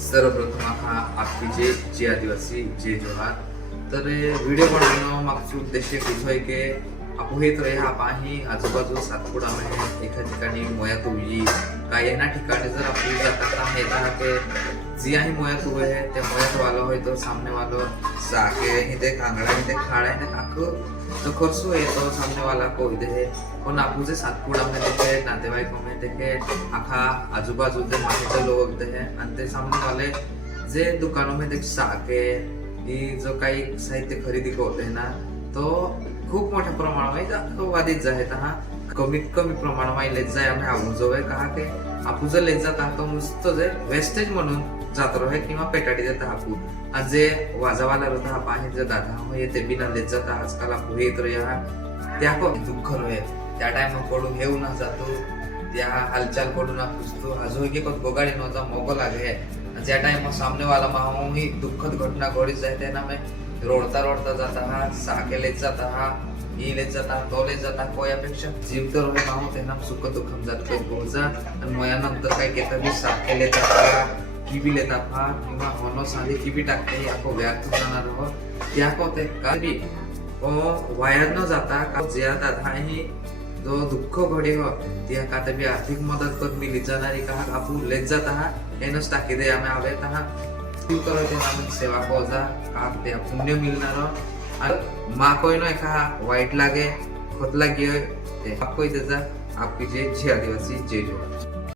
सर्वप्रथम हा आपली जे आदिवासी जे जोहार तर व्हिडिओ बनवणं मागचा उद्देश कुठं आहे की आपण हे तर ह्या पाही आजूबाजू सातपुडा मध्ये एका ठिकाणी मोयात उभी काही ना ठिकाणी जर आपली जाता हे के जी आहे मोयात उभे आहे ते मोयात वालो होय तो सामने वालो साके ही ते कांगड़ा ही ते खाड़ा है आखो तो खर्चो है तो सामने वाला को दे पण आपू जे सातपुडा में देखे नातेवाईकों में देखे आखा आजूबाजू ते माहिती लोग दे आणि ते सामने वाले जे दुकानों में देख साके ही जो काही साहित्य खरेदी करते ना तो खूप मोठ्या प्रमाणावर वादित जाय हा कमीत कमी प्रमाणावर लेत जाय आम्ही आवून जो आहे कहा के आपू जर लेत जाता तो नुसतं जे वेस्टेज म्हणून जात रहे किंवा पेटाडी देता आपू आज जे वाजावाला रहता पाणी जे दादा हो येते बिना लेत जाता आजकाल आपू येत रहा त्या को दुःख रहे त्या टाइम पडून घेऊ ना जातो त्या हालचाल पडून ना पुसतो आजो की कोण गोगाडी नव्हता मोगो लागे ज्या टाइम सामने वाला माहू ही दुःखद घटना घडीत जाय त्यांना मैं रोडता रोडता जाता हा साके लेत जाता हा ही लेत जाता तो लेत जाता कोयापेक्षा जीव तर होय माहू त्यांना सुख दुःखम जात काही बोजा आणि मोयानंतर काय केता बी साके लेत जाता किबी लेता हा किंवा होनो साधी किबी टाकते याको व्यर्थ जाणार हो त्याको ते काही ओ वाया न जाता का ज्यादा धाही जो दुःख घडी हो त्या का बी आर्थिक मदत कर मिली जाणारी का आपण लेत जाता हा एनच टाकी दे आम्ही आवे ता करो ते नाम सेवा कोजा का ते पुण्य मिलणार आणि मा कोई नो एका वाईट लागे खोत लागे ते आपको त्याचा आपकी जे आदिवासी जे जो